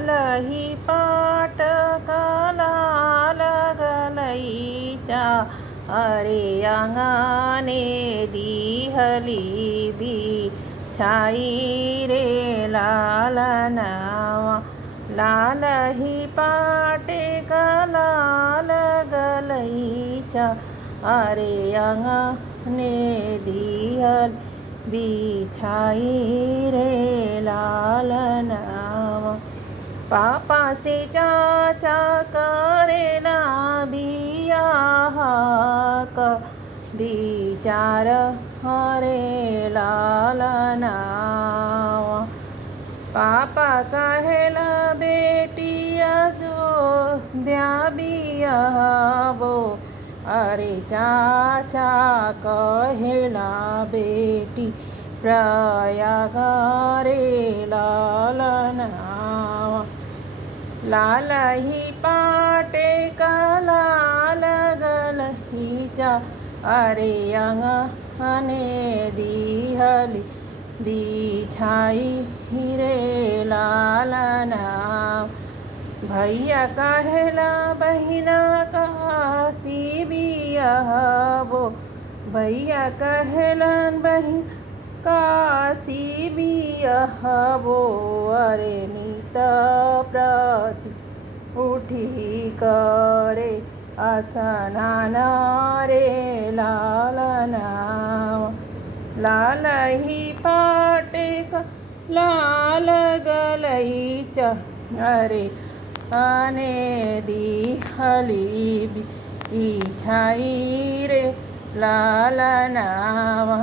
लही पाटका लाल गलईच्या अरे अंगणे दिहली बी छाई रे लाल नावा लालही पाटका लाल गलईच्या अरे अंगणे दिहल बिछाई रे लाल नावा पापा से चाचा करेला बियाह क विचार हरे लाल नावा पापा कहेला बेटिया जो द्या बियाहबो अरे चाचा कहेला बेटी प्रयाग रे लाल नावा लालही पाटेका लाल गलहीच्या अरे अंगणे दिहली बिछाई रे लाल नाव भैया कहेला बहिना काशी बियाहबो भैया कहलन बहिन काशी बियाहबो अरे नित प्रति उठी करे असनान रे लाल नाव लालही पाटेका लाल गलईच्या अरे अने दिहली बिछाई रे लाल नावा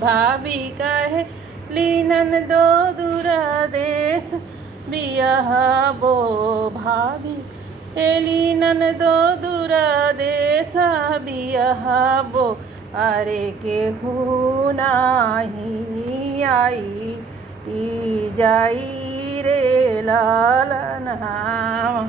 भाभी कहे लीनन दो दूर देश बियाहबो भाभी लीनन दो दूर देश बियाहबो अरे केहू नाही आई जाई रे लाल नावा।